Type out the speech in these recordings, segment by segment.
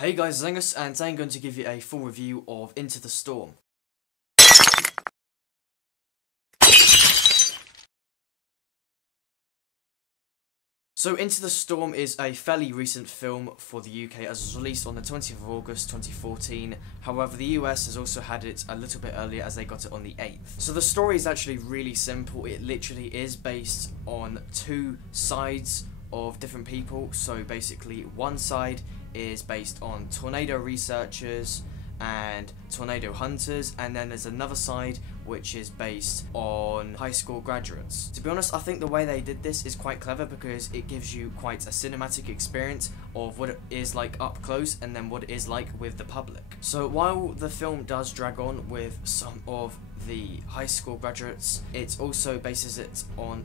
Hey guys, Zengus, and today I'm going to give you a full review of Into the Storm. So Into the Storm is a fairly recent film for the UK as it was released on the 20th of August 2014. However, the US has also had it a little bit earlier as they got it on the 8th. So the story is actually really simple. It literally is based on two sides of different people. So basically one side is based on tornado researchers and tornado hunters, and then there's another side which is based on high school graduates. To be honest, I think the way they did this is quite clever because it gives you quite a cinematic experience of what it is like up close and then what it is like with the public. So while the film does drag on with some of the high school graduates, it also bases it on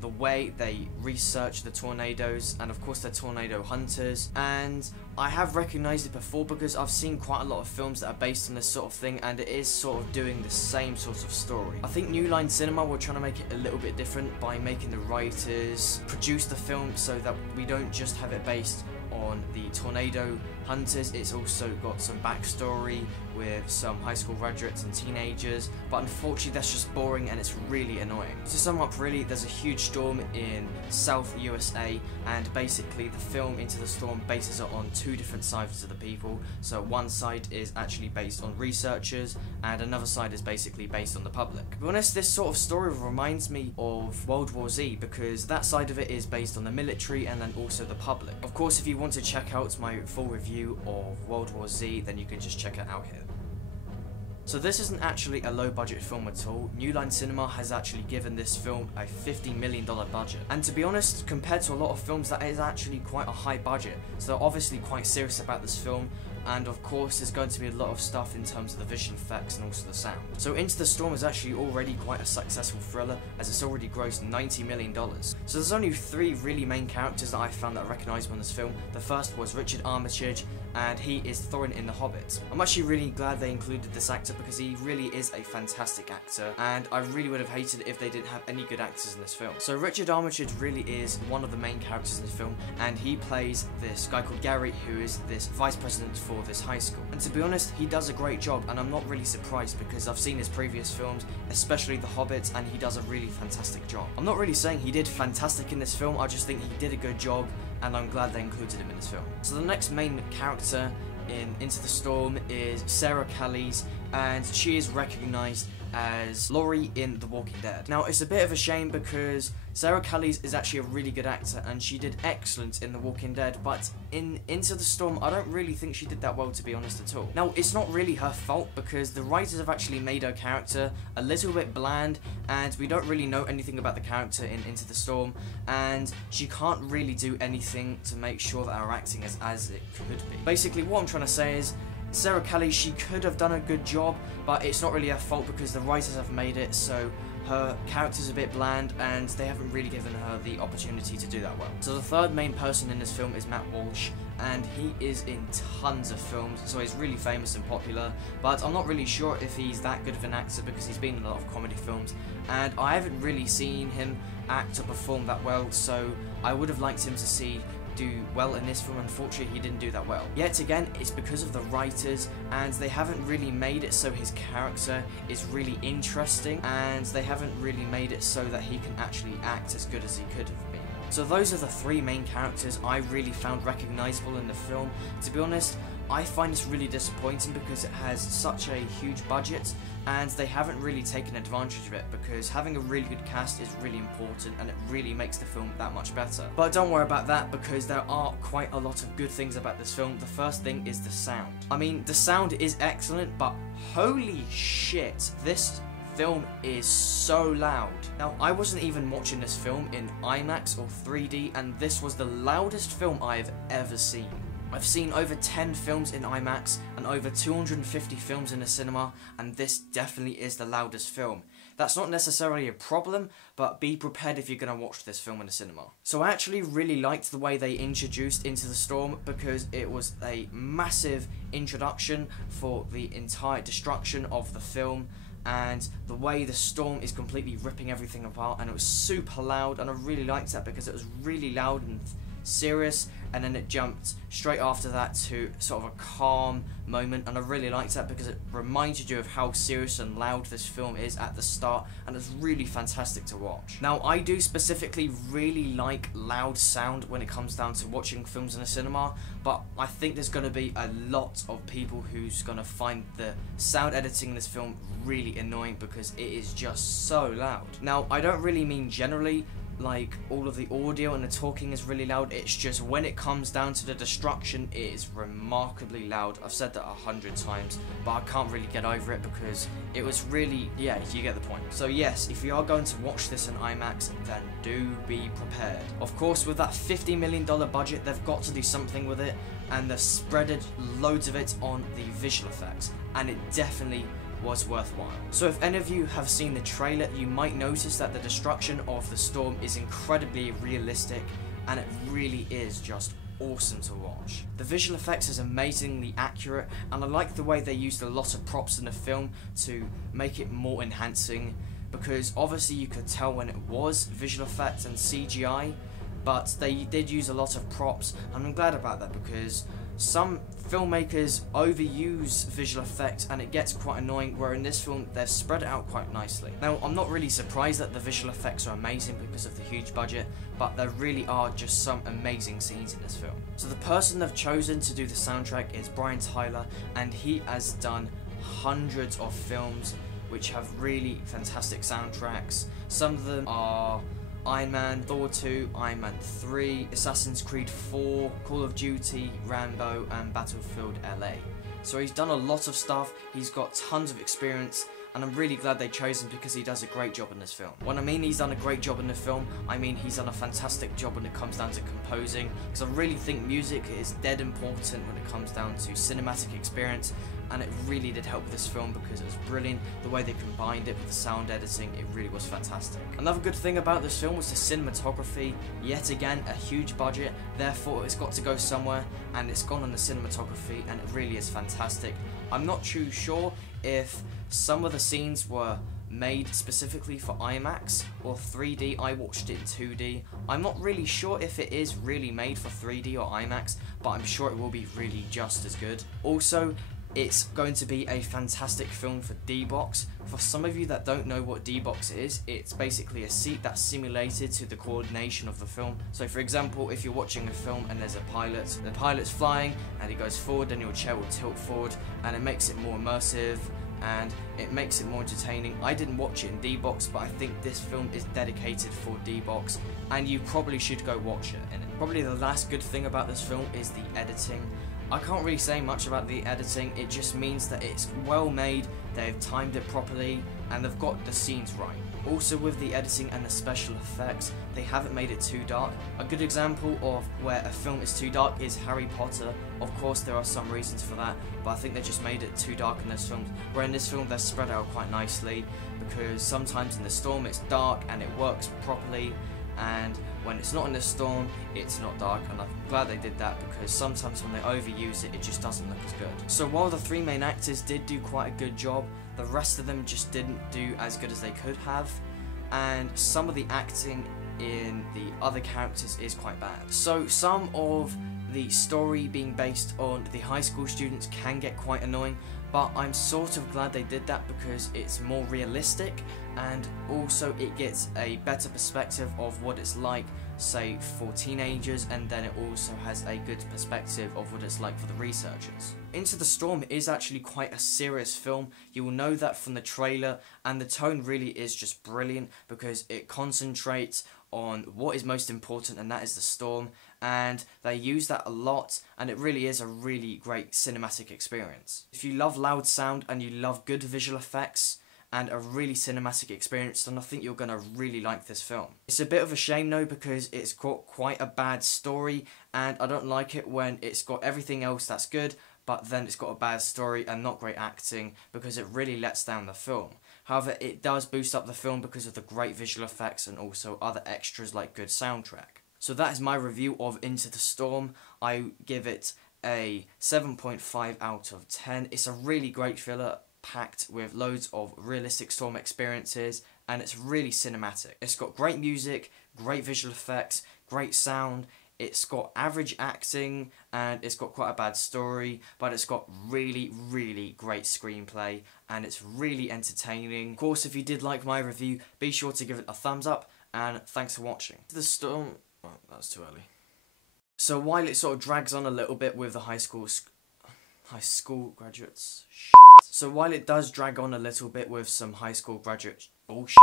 the way they research the tornadoes, and of course they're tornado hunters. And I have recognised it before because I've seen quite a lot of films that are based on this sort of thing, and it is sort of doing the same sort of story. I think New Line Cinema were trying to make it a little bit different by making the writers produce the film so that we don't just have it based on the tornado hunters. It's also got some backstory with some high school graduates and teenagers, but unfortunately that's just boring and it's really annoying. To sum up, really, there's a huge storm in South USA, and basically the film Into the Storm bases it on two different sides of the people. So one side is actually based on researchers and another side is basically based on the public. To be honest, this sort of story reminds me of World War Z because that side of it is based on the military and then also the public. Of course, if you want to check out my full review of World War Z, then you can just check it out here. So this isn't actually a low budget film at all. New Line Cinema has actually given this film a $50 million budget. And to be honest, compared to a lot of films, that is actually quite a high budget. So they're obviously quite serious about this film. And of course, there's going to be a lot of stuff in terms of the visual effects and also the sound. So Into the Storm is actually already quite a successful thriller, as it's already grossed $90 million. So there's only three really main characters that I found that are recognisable in this film. The first was Richard Armitage, and he is Thorin in The Hobbit. I'm actually really glad they included this actor because he really is a fantastic actor, and I really would have hated it if they didn't have any good actors in this film. So Richard Armitage really is one of the main characters in the film, and he plays this guy called Gary, who is this vice president for this high school. And to be honest, he does a great job, and I'm not really surprised because I've seen his previous films, especially The Hobbit, and he does a really fantastic job. I'm not really saying he did fantastic in this film, I just think he did a good job, and I'm glad they included him in this film. So the next main character in Into the Storm is Sarah Callies, and she is recognised as Laurie in The Walking Dead. Now, it's a bit of a shame because Sarah Callies is actually a really good actor and she did excellent in The Walking Dead, but in Into the Storm, I don't really think she did that well, to be honest, at all. Now, it's not really her fault because the writers have actually made her character a little bit bland, and we don't really know anything about the character in Into the Storm, and she can't really do anything to make sure that her acting is as it could be. Basically, what I'm trying to say is, Sarah Callies, she could have done a good job, but it's not really her fault because the writers have made it so her character's a bit bland and they haven't really given her the opportunity to do that well. So the third main person in this film is Matt Walsh, and he is in tons of films, so he's really famous and popular, but I'm not really sure if he's that good of an actor because he's been in a lot of comedy films, and I haven't really seen him act or perform that well, so I would have liked him to do well in this film. Unfortunately, he didn't do that well. Yet again, it's because of the writers, and they haven't really made it so his character is really interesting, and they haven't really made it so that he can actually act as good as he could have been. So those are the three main characters I really found recognisable in the film. To be honest, I find this really disappointing because it has such a huge budget and they haven't really taken advantage of it, because having a really good cast is really important and it really makes the film that much better. But don't worry about that because there are quite a lot of good things about this film. The first thing is the sound. I mean, the sound is excellent, but holy shit, this film is so loud. Now, I wasn't even watching this film in IMAX or 3D, and this was the loudest film I have ever seen. I've seen over 10 films in IMAX and over 250 films in a cinema, and this definitely is the loudest film. That's not necessarily a problem, but be prepared if you're going to watch this film in a cinema. So I actually really liked the way they introduced Into the Storm because it was a massive introduction for the entire destruction of the film, and the way the storm is completely ripping everything apart, and it was super loud, and I really liked that because it was really loud and serious, and then it jumped straight after that to sort of a calm moment, and I really liked that because it reminded you of how serious and loud this film is at the start, and it's really fantastic to watch. Now, I do specifically really like loud sound when it comes down to watching films in a cinema, but I think there's going to be a lot of people who's going to find the sound editing in this film really annoying because it is just so loud. Now, I don't really mean generally, like all of the audio and the talking is really loud. It's just when it comes down to the destruction, it is remarkably loud. I've said that 100 times, but I can't really get over it because it was really, yeah, you get the point. So yes, if you are going to watch this in IMAX, then do be prepared. Of course, with that $50 million budget, they've got to do something with it, and they've spreaded loads of it on the visual effects, and it definitely was worthwhile. So if any of you have seen the trailer, you might notice that the destruction of the storm is incredibly realistic, and it really is just awesome to watch. The visual effects is amazingly accurate, and I like the way they used a lot of props in the film to make it more enhancing, because obviously you could tell when it was visual effects and CGI, but they did use a lot of props, and I'm glad about that because some filmmakers overuse visual effects and it gets quite annoying, where in this film they've spread it out quite nicely. Now, I'm not really surprised that the visual effects are amazing because of the huge budget, but there really are just some amazing scenes in this film. So the person they've chosen to do the soundtrack is Brian Tyler, and he has done hundreds of films which have really fantastic soundtracks. Some of them are Iron Man, Thor 2, Iron Man 3, Assassin's Creed 4, Call of Duty, Rambo, and Battlefield LA. So he's done a lot of stuff, he's got tons of experience, and I'm really glad they chose him because he does a great job in this film. When I mean he's done a great job in the film, I mean he's done a fantastic job when it comes down to composing, because I really think music is dead important when it comes down to cinematic experience, and it really did help with this film because it was brilliant. The way they combined it with the sound editing, it really was fantastic. Another good thing about this film was the cinematography. Yet again, a huge budget, therefore it's got to go somewhere, and it's gone on the cinematography, and it really is fantastic. I'm not too sure if some of the scenes were made specifically for IMAX or 3D. I watched it in 2D. I'm not really sure if it is really made for 3D or IMAX, but I'm sure it will be really just as good. Also, it's going to be a fantastic film for D-Box. For some of you that don't know what D-Box is, it's basically a seat that's simulated to the coordination of the film. So for example, if you're watching a film and there's a pilot, the pilot's flying and he goes forward, then your chair will tilt forward, and it makes it more immersive and it makes it more entertaining. I didn't watch it in D-Box, but I think this film is dedicated for D-Box, and you probably should go watch it in it. Probably the last good thing about this film is the editing. I can't really say much about the editing, it just means that it's well made, they've timed it properly, and they've got the scenes right. Also with the editing and the special effects, they haven't made it too dark. A good example of where a film is too dark is Harry Potter. Of course there are some reasons for that, but I think they just made it too dark in this film. Where in this film they're spread out quite nicely, because sometimes in the storm it's dark and it works properly, and when it's not in the storm, it's not dark, and I'm glad they did that because sometimes when they overuse it, it just doesn't look as good. So while the three main actors did do quite a good job, the rest of them just didn't do as good as they could have, and some of the acting in the other characters is quite bad. So some of the story being based on the high school students can get quite annoying, but I'm sort of glad they did that because it's more realistic, and also it gets a better perspective of what it's like, say, for teenagers, and then it also has a good perspective of what it's like for the researchers. Into the Storm is actually quite a serious film. You will know that from the trailer, and the tone really is just brilliant because it concentrates on what is most important, and that is the storm, and they use that a lot, and it really is a really great cinematic experience. If you love loud sound and you love good visual effects and a really cinematic experience, then I think you're going to really like this film. It's a bit of a shame though because it's got quite a bad story, and I don't like it when it's got everything else that's good but then it's got a bad story and not great acting, because it really lets down the film. However, it does boost up the film because of the great visual effects and also other extras like good soundtrack. So that is my review of Into the Storm. I give it a 7.5 out of 10. It's a really great filler packed with loads of realistic storm experiences, and it's really cinematic. It's got great music, great visual effects, great sound. It's got average acting and it's got quite a bad story, but it's got really, really great screenplay and it's really entertaining. Of course, if you did like my review, be sure to give it a thumbs up and thanks for watching. The Storm... Oh, that was too early. So while it sort of drags on a little bit with the high school graduates, shit. So while it does drag on a little bit with some high school graduate bullshit,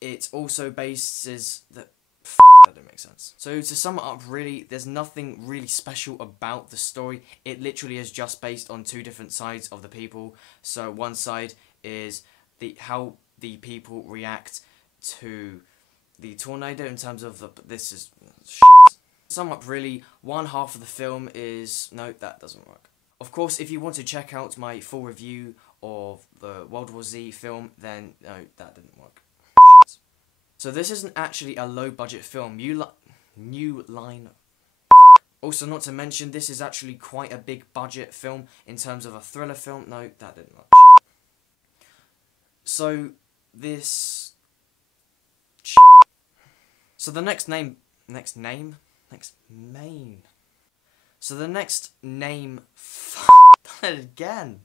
it also bases the... Fuck, that didn't make sense. So to sum it up, really, there's nothing really special about the story. It literally is just based on two different sides of the people. So one side is how the people react to the tornado in terms of this is shit. To sum up, really, one half of the film is... No, that doesn't work. Of course, if you want to check out my full review of the World War Z film, then no, that didn't work. Shit. So this isn't actually a low-budget film. New Line... Fuck. Also, not to mention, this is actually quite a big budget film in terms of a thriller film. No, that didn't work. Shit. So, this... Shit. So the next main... So the next name... Fuck, done it again.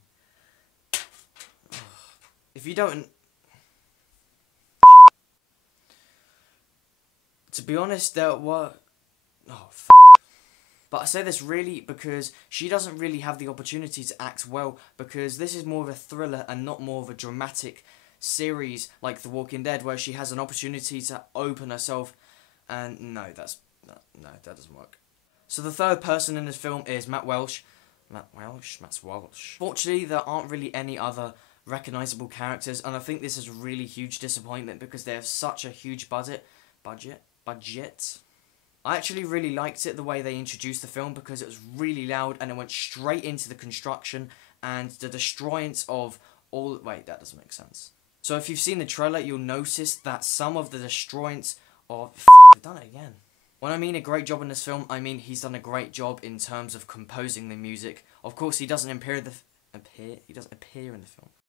If you don't... To be honest, there were... Oh, fuck. But I say this really because she doesn't really have the opportunity to act well, because this is more of a thriller and not more of a dramatic series like The Walking Dead, where she has an opportunity to open herself, and no, that doesn't work. So the third person in this film is Matt Welsh. Matt Welsh? Fortunately, there aren't really any other recognisable characters, and I think this is a really huge disappointment because they have such a huge budget. I actually really liked it, the way they introduced the film, because it was really loud and it went straight into the construction and the destroyance of all... Wait, that doesn't make sense. So if you've seen the trailer, you'll notice that some of the destroyance of... I've done it again. When I mean a great job in this film, I mean he's done a great job in terms of composing the music. Of course, he doesn't appear in the film.